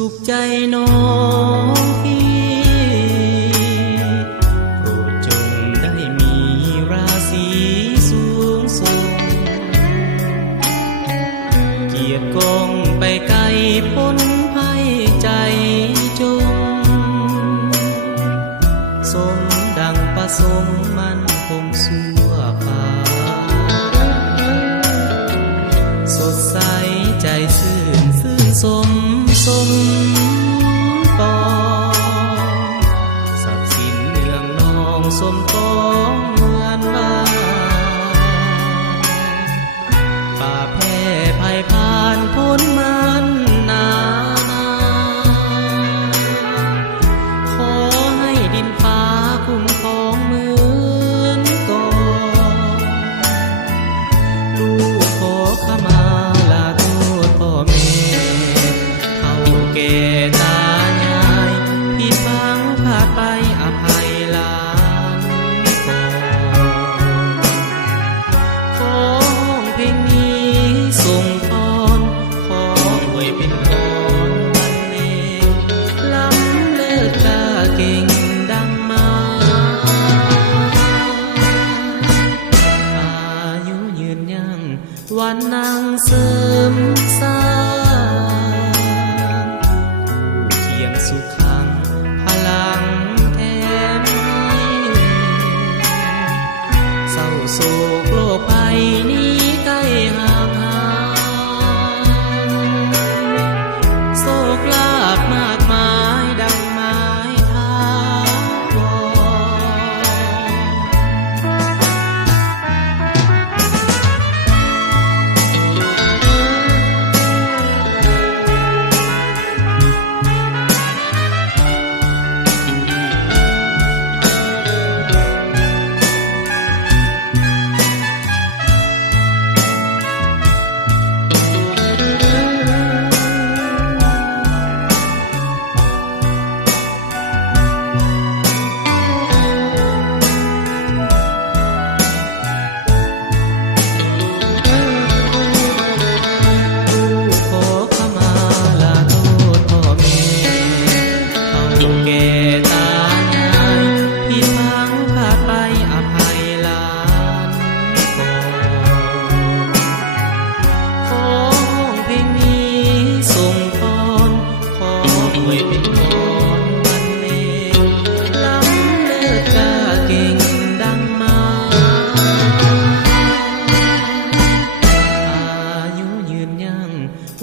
สุขใจน้องพี่โปรดจงได้มีราศีสูงส่งเกียรติกองไปไกลพ้นภัยใจจงสมดังประสมมันคงสั่วฟ้าสดใสใจซื่นสมปองทรัพย์สินเนืองนองสมปองเหมือนว่าป่าแพ้ภัยผ่านพ้นมันนาขอให้ดินฟ้าคุ้มครองเหมือนก่อนลูกขอขมาลาโทษพ่อแม่แก่ตายายผิดพังพลาดไปอภัยหลานก่อนขอห้องเพลงนี้ส่งพรขออวยเป็นพรบรรเลงล้ำเลิศกาเก่งดังมาอายุยืนยังวันนางเสริมสร้างสุขังพลังแถมให้เศร้าโศกโลกภัยนี้ใกล้ห่างหายโศกลาภมากมายดังไม้ถาว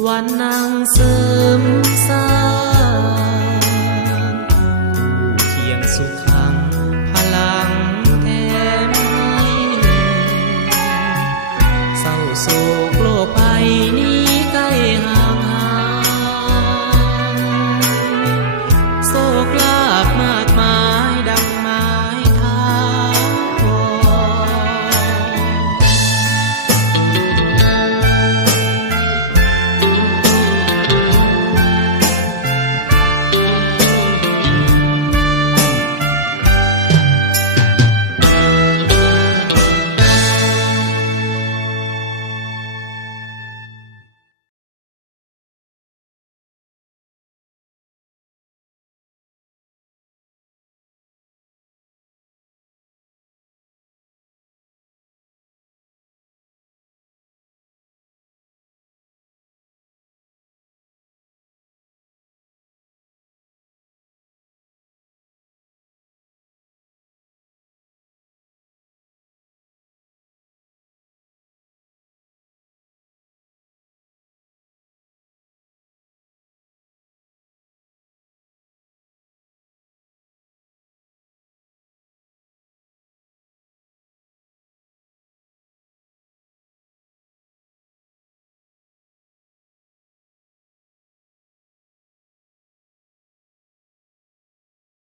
วันนางเสริมสร้างเคียงสุขังพลังแถมให้เศร้าโศกโลกภัยนี้